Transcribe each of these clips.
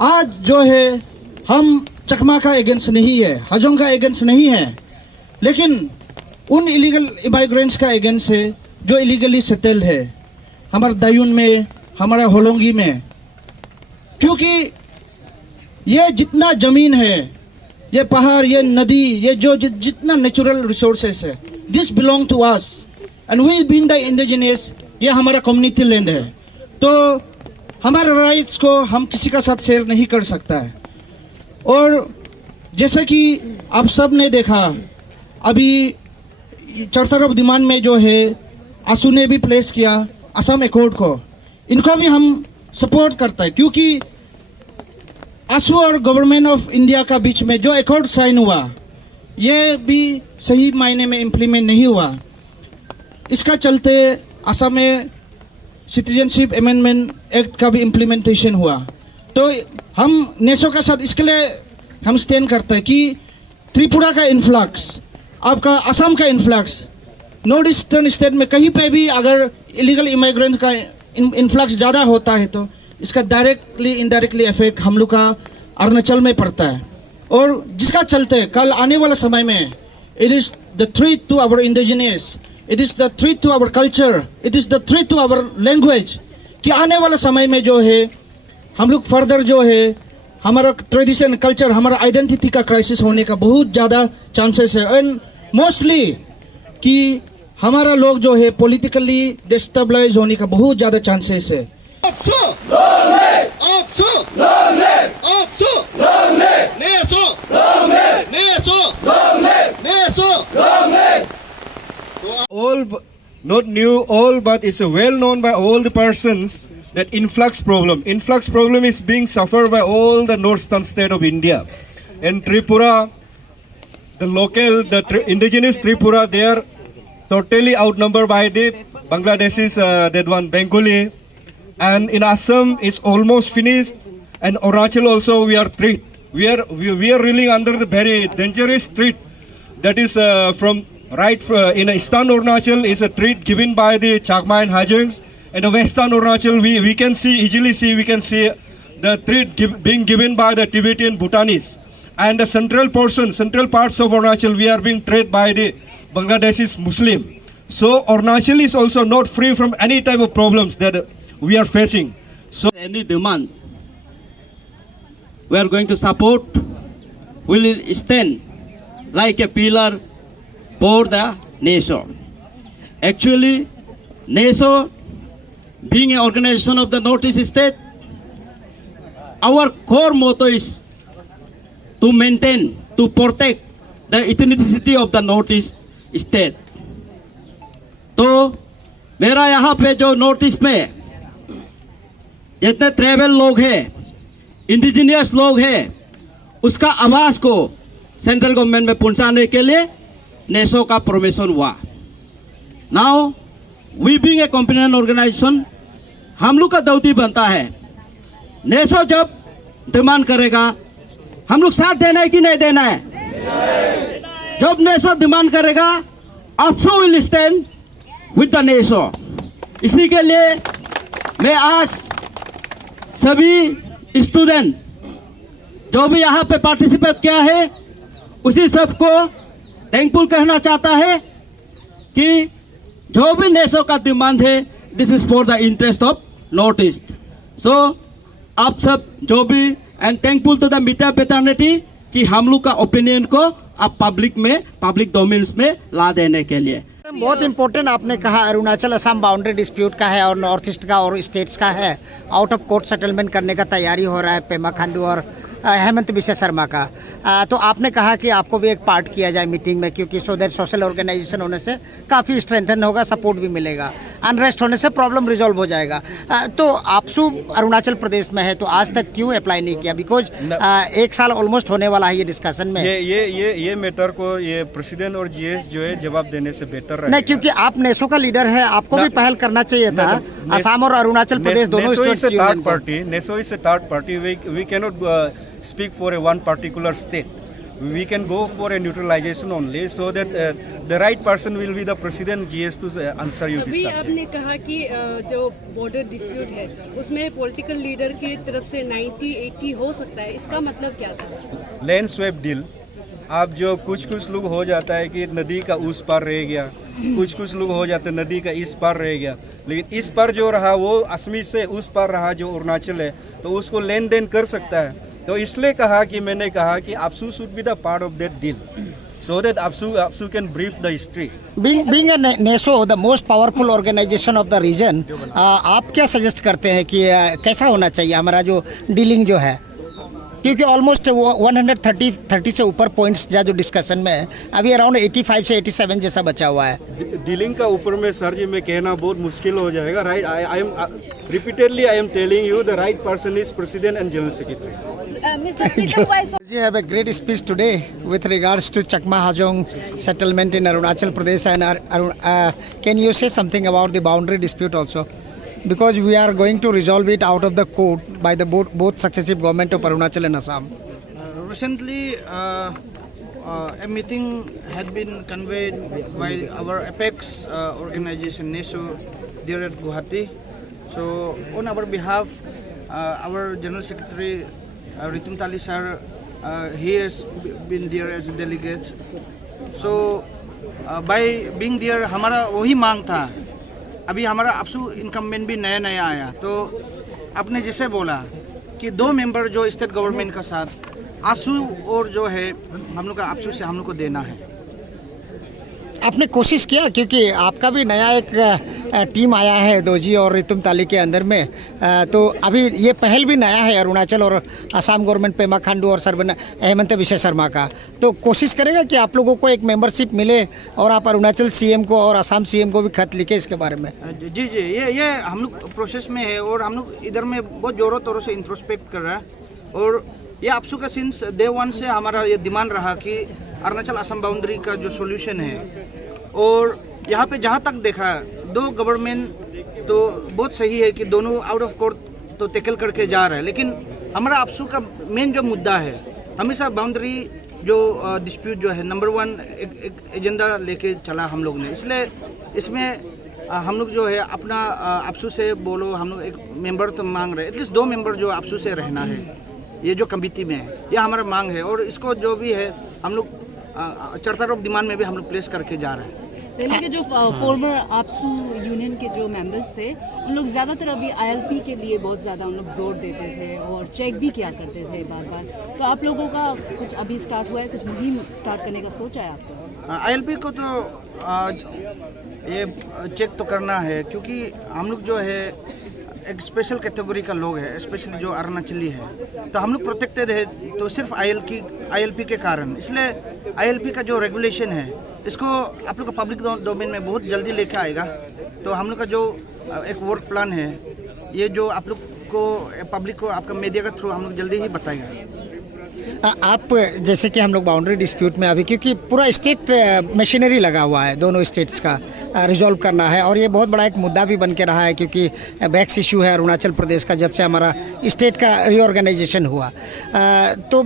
आज जो है हम चकमा का अगेंस्ट नहीं है, हाजोंग का अगेंस्ट नहीं है, लेकिन उन इलीगल इमाइग्रेंट्स का अगेंस्ट है जो इलीगली सेटल है हमारे दायून में, हमारा होलोंगी में। क्योंकि ये जितना जमीन है, ये पहाड़, ये नदी, ये जो जितना नेचुरल रिसोर्सेस है, this belong to us and we being the indigenous, ये हमारा कम्युनिटी लैंड है। तो हमारे राइट्स को हम किसी का साथ शेयर नहीं कर सकता है। और जैसा कि आप सब ने देखा, अभी चार्टर ऑफ डिमांड में जो है आसू ने भी प्लेस किया असम एकॉर्ड को, इनको भी हम सपोर्ट करता है। क्योंकि आसू और गवर्नमेंट ऑफ इंडिया का बीच में जो एकॉर्ड साइन हुआ, ये भी सही मायने में इम्प्लीमेंट नहीं हुआ। इसका चलते असम में सिटीजनशिप अमेंडमेंट एक्ट का भी इम्प्लीमेंटेशन हुआ। तो हम नेशो के साथ इसके लिए हम स्टैंड करते हैं कि त्रिपुरा का इन्फ्लक्स, आपका असम का इन्फ्लक्स, नॉर्थ ईस्टर्न स्टेट में कहीं पे भी अगर इलीगल इमिग्रेंट का इन्फ्लक्स ज़्यादा होता है तो इसका डायरेक्टली इनडायरेक्टली इफेक्ट हम लोग का अरुणाचल में पड़ता है। और जिसका चलते कल आने वाला समय में it is the threat to our indigenous, it is the threat to our culture, it is the threat to our language, कि आने वाला समय में जो है हम लोग फर्दर जो है हमारा ट्रेडिशन, कल्चर, हमारा आइडेंटिटी का क्राइसिस होने का बहुत ज़्यादा चांसेस है। एंड मोस्टली कि हमारा लोग जो है पॉलिटिकली डिस्टेबलाइज होने का बहुत ज़्यादा चांसेस है। All, not new, all, but it's well known by all the persons that influx problem is being suffered by all the northern state of India. In Tripura, the indigenous Tripura, they are totally outnumbered by the Bangladeshis, that one Bengali, and in Assam it's almost finished, and Arunachal also we are threat. We are really under the very dangerous threat that is from right in Eastern Arunachal is a threat given by the Chakma and Hajongs, and the Western Arunachal we can easily see the threat being given by the Tibetan Bhutanese, and the central parts of Arunachal we are being threatened by the Bangladeshis Muslim. So Arunachal is also not free from any type of problems that we are facing. So any demand we are going to support, we will stand like a pillar for the nation. Actually, NASO being an organization of the Northeast state, our core motto is to maintain, to protect the ethnicity of the Northeast state. तो मेरा यहाँ पे जो north east में जितने tribal लोग हैं, indigenous लोग हैं, उसका आवाज़ को सेंट्रल गवर्नमेंट में पहुंचाने के लिए नेसो का फॉर्मेशन हुआ। Now we being a competent organization, हम लोग का ड्यूटी बनता है, नेसो जब डिमांड करेगा हम लोग साथ देना है कि नहीं देना है। जब नेसो डिमांड करेगा, also will stand with the NESO. इसी के लिए मैं आज सभी स्टूडेंट जो भी यहाँ पे पार्टिसिपेट किया है उसी सबको थैंकफुल कहना चाहता है कि जो भी नेशो का डिमांड है, this is for the interest of North East. So आप सब जो भी and thankful to the media paternity कि हम लोग का ओपिनियन को आप पब्लिक डोमेन्स में ला देने के लिए। बहुत इम्पोर्टेंट आपने कहा, अरुणाचल असम बाउंड्री डिस्प्यूट का है और नॉर्थ ईस्ट का और स्टेट्स का है, आउट ऑफ कोर्ट सेटलमेंट करने का तैयारी हो रहा है पेमा खांडू और हेमंत बिश्व शर्मा का। तो आपने कहा कि आपको भी एक पार्ट किया जाए मीटिंग में, क्योंकि सो दैट सोशल ऑर्गेनाइजेशन होने से काफ़ी स्ट्रेंथन होगा, सपोर्ट भी मिलेगा, अनरेस्ट होने से प्रॉब्लम रिजॉल्व हो जाएगा। तो आपसू अरुणाचल प्रदेश में है तो आज तक क्यों अप्लाई नहीं किया? बिकॉज 1 साल ऑलमोस्ट होने वाला है ये डिस्कशन में। ये मैटर को ये प्रेसिडेंट और जीएस जो है जवाब देने से बेहतर है। नहीं, क्योंकि आप नेसो का लीडर है, आपको भी पहल करना चाहिए था। असम और अरुणाचल प्रदेश दोनों NESO is a third party, we cannot speak for a one particular state. we can go for a neutralization only, so that the right person will be the president GS to answer you this अभी subject. आपने कहा कि जो border dispute है उसमें political leader की तरफ से 90-80 हो सकता है, इसका मतलब क्या था? लैंड स्वैप डील, आप जो कुछ लोग हो जाता है कि नदी का उस पार रह गया, कुछ लोग हो जाते नदी का इस पार रह गया, लेकिन इस पार जो रहा वो असमी से उस पार रहा जो अरुणाचल है, तो उसको लेन देन कर सकता है। तो इसलिए कहा कि मैंने कहा कि APSU should be the part of that deal, so that APSU can brief the history. Being a NASO, the most powerful organization of the region, आप क्या सजेस्ट करते हैं कि कैसा होना चाहिए हमारा जो डीलिंग जो है, क्योंकि ऑलमोस्ट 130 से ऊपर पॉइंट्स जो डिस्कशन में है, अभी अराउंड 85 से 87 जैसा बचा हुआ है। डीलिंग का ऊपर में सर जी मैं कहना बहुत मुश्किल हो जाएगा। Right, I am repeatedly I am telling you the right person is president and general secretary. You have a great speech today with regards to Chakma Hajong settlement in Arunachal Pradesh, and can you say something about the boundary dispute also? Because we are going to resolve it out of the court by the both successive government of Arunachal and Assam. Recently, a meeting had been convened by our Apex organization NASO there at Guwahati. So, on our behalf, our General Secretary Ritum Tali sir, he has been there as a delegate. So, by being there, हमारा वही मांग था। अभी हमारा APSU incumbent भी नया आया, तो आपने जैसे बोला कि 2 मेंबर जो स्टेट गवर्नमेंट का साथ ASU और जो है हम लोग का APSU से हम लोग को देना है। आपने कोशिश किया, क्योंकि आपका भी नया एक टीम आया है दोजी और रितुम ताली के अंदर में, तो अभी ये पहल भी नया है अरुणाचल और असम गवर्नमेंट पेमा खांडू और सरबन हेमंत बिश्व शर्मा का, तो कोशिश करेगा कि आप लोगों को एक मेंबरशिप मिले और आप अरुणाचल सीएम को और असम सीएम को भी खत लिखे इसके बारे में। जी ये हम लोग प्रोसेस में है और हम लोग इधर में बहुत जोरों तोरों से इंट्रोस्पेक्ट कर रहा है। और ये APSU का सिंस डे 1 से हमारा ये डिमांड रहा कि अरुणाचल असम बाउंड्री का जो सॉल्यूशन है, और यहाँ पे जहाँ तक देखा 2 गवर्नमेंट तो बहुत सही है कि दोनों आउट ऑफ कोर्ट तो टेकल करके जा रहा है, लेकिन हमारा APSU का मेन जो मुद्दा है, हमेशा बाउंड्री जो डिस्प्यूट जो है नंबर 1 एक एजेंडा लेके चला हम लोग ने। इसलिए इसमें हम लोग जो है अपना APSU से बोलो, हम लोग एक मेंबर तो मांग रहे हैं, एटलीस्ट 2 मेंबर जो APSU से रहना है, ये जो कमिटी में है, यह हमारा मांग है। और इसको जो भी है हम लोग चार्टर ऑफ डिमांड में भी हम लोग प्लेस करके जा रहे हैं। पहले के जो फॉर्मर APSU यूनियन के जो मेंबर्स थे, उन लोग ज़्यादातर अभी ILP के लिए बहुत ज़्यादा उन लोग जोर देते थे और चेक भी किया करते थे बार। तो आप लोगों का कुछ अभी स्टार्ट हुआ है, कुछ मुहिम स्टार्ट करने का सोचा है आपको? ILP को तो ये चेक तो करना है, क्योंकि हम लोग जो है एक स्पेशल कैटेगरी का लोग है, स्पेशली जो अरुणाचली है, तो हम लोग प्रोटेक्टेड है तो सिर्फ ILP के कारण। इसलिए ILP का जो रेगुलेशन है इसको आप लोग का पब्लिक डोमेन में बहुत जल्दी लेके आएगा। तो हम लोग का जो एक वर्क प्लान है, ये जो आप लोग को पब्लिक को आपका मीडिया के थ्रू हम लोग जल्दी ही बताएंगे। आप जैसे कि हम लोग बाउंड्री डिस्प्यूट में अभी, क्योंकि पूरा स्टेट मशीनरी लगा हुआ है, दोनों स्टेट्स का रिजॉल्व करना है, और ये बहुत बड़ा एक मुद्दा भी बन के रहा है, क्योंकि बैक्स इशू है अरुणाचल प्रदेश का जब से हमारा स्टेट का रीऑर्गेनाइजेशन हुआ। तो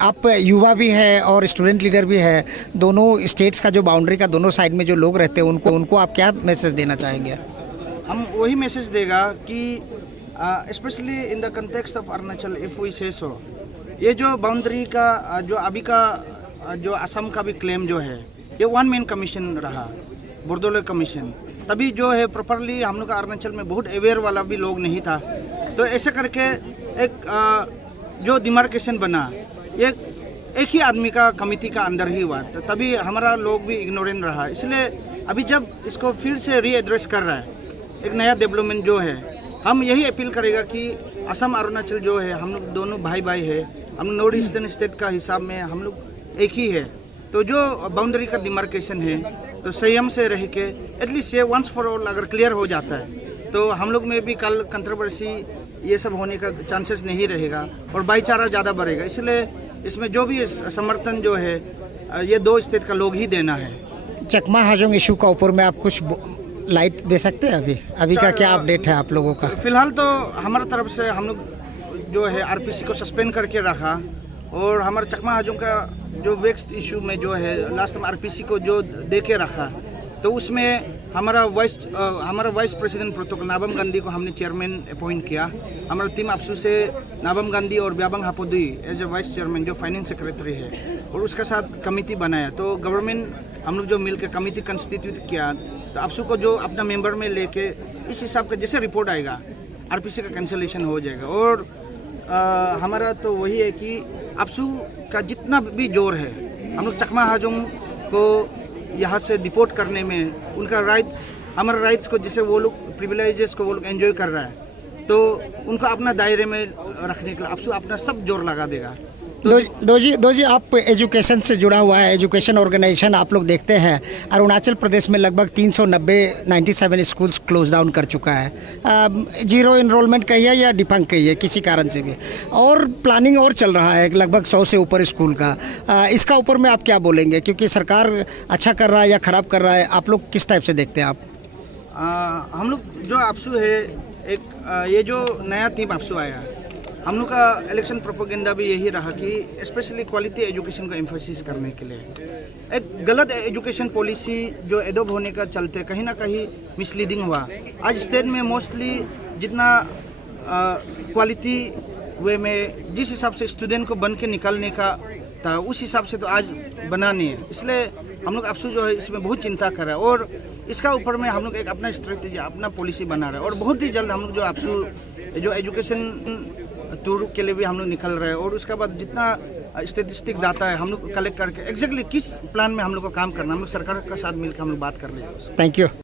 आप युवा भी है और स्टूडेंट लीडर भी है, दोनों स्टेट्स का जो बाउंड्री का दोनों साइड में जो लोग रहते हैं उनको आप क्या मैसेज देना चाहेंगे? हम वही मैसेज देगा कि specially in the context of Arunachal, if we say so, ये जो बाउंड्री का जो अभी का जो असम का भी क्लेम जो है, ये 1 मैन कमीशन रहा, बोर्डोले कमीशन, तभी जो है प्रॉपरली हम लोग का अरुणाचल में बहुत अवेयर वाला भी लोग नहीं था। तो ऐसे करके एक जो डिमार्केशन बना, ये एक ही आदमी का कमिटी का अंदर ही हुआ, तो तभी हमारा लोग भी इग्नोरेंट रहा। इसलिए अभी जब इसको फिर से रीएड्रेस कर रहा है, एक नया डेवलपमेंट जो है, हम यही अपील करेगा कि असम अरुणाचल जो है हम लोग दोनों भाई है, हम नॉर्थ ईस्टर्न स्टेट का हिसाब में हम लोग एक ही है। तो जो बाउंड्री का डिमार्केशन है, तो संयम से रह के एटलीस्ट ये वंस फॉर ऑल अगर क्लियर हो जाता है, तो हम लोग में भी कल कंट्रोवर्सी ये सब होने का चांसेस नहीं रहेगा और भाईचारा ज़्यादा बढ़ेगा। इसलिए इसमें जो भी समर्थन जो है ये 2 स्टेट का लोग ही देना है। चकमा हाजोंग इशू का ऊपर में आप कुछ लाइट दे सकते हैं? अभी का क्या अपडेट है आप लोगों का? फिलहाल तो हमारी तरफ से हम लोग जो है RPC को सस्पेंड करके रखा, और हमारे चकमा हाजों का जो वेक्स इशू में जो है लास्ट टाइम आरपीसी को जो दे के रखा, तो उसमें हमारा vice president protocol Nabam Gandhi को हमने चेयरमैन अपॉइंट किया। हमारा टीम आपसू से नाबम गांधी और Byabang हापोदी as a vice chairman जो फाइनेंस सेक्रेटरी है, और उसके साथ कमेटी बनाया। तो गवर्नमेंट हम लोग जो मिलकर कमेटी कंस्टिट्यूट किया, तो आपसू को जो अपना मेंबर में लेके इस हिसाब का जैसे रिपोर्ट आएगा आरपीसी का कैंसिलेशन हो जाएगा। और हमारा तो वही है कि आपसू का जितना भी जोर है, हम लोग चकमा हाजों को यहाँ से डिपोर्ट करने में उनका राइट्स, हमारे राइट्स को जिसे वो लोग प्रिविलेजेस को वो लोग एंजॉय कर रहा है, तो उनको अपना दायरे में रखने के लिए आपसू अपना सब जोर लगा देगा। दो जी आप एजुकेशन से जुड़ा हुआ है, एजुकेशन ऑर्गेनाइजेशन आप लोग देखते हैं अरुणाचल प्रदेश में लगभग 397 स्कूल्स क्लोज डाउन कर चुका है। जीरो इनरोलमेंट कहिए या डिफंक कहिए, किसी कारण से भी, और प्लानिंग और चल रहा है लगभग 100 से ऊपर स्कूल का। इसका ऊपर में आप क्या बोलेंगे, क्योंकि सरकार अच्छा कर रहा है या ख़राब कर रहा है, आप लोग किस टाइप से देखते हैं आप? हम लोग जो आपसू है एक ये जो नया टीम आपसू आया, हम लोग का इलेक्शन प्रोपेगेंडा भी यही रहा कि स्पेशली क्वालिटी एजुकेशन को एम्फोसिस करने के लिए। एक गलत एजुकेशन पॉलिसी जो एडॉप्ट होने का चलते कहीं ना कहीं मिसलीडिंग हुआ। आज स्टेट में मोस्टली जितना क्वालिटी वे में जिस हिसाब से स्टूडेंट को बन के निकलने का था, उस हिसाब से तो आज बना नहीं है। इसलिए हम लोग आपसू जो है इसमें बहुत चिंता कर रहे हैं, और इसका ऊपर में हम लोग एक अपना स्ट्रेटेजी, अपना पॉलिसी बना रहे हैं। और बहुत ही जल्द हम लोग जो आपसू जो एजुकेशन टूर के लिए भी हम लोग निकल रहे हैं, और उसके बाद जितना स्टेटिस्टिक डाटा है हम लोग कलेक्ट करके एग्जैक्टली किस प्लान में हम लोग को काम करना, हम लोग सरकार का साथ मिलकर हम लोग बात कर रहे हैं। Thank you.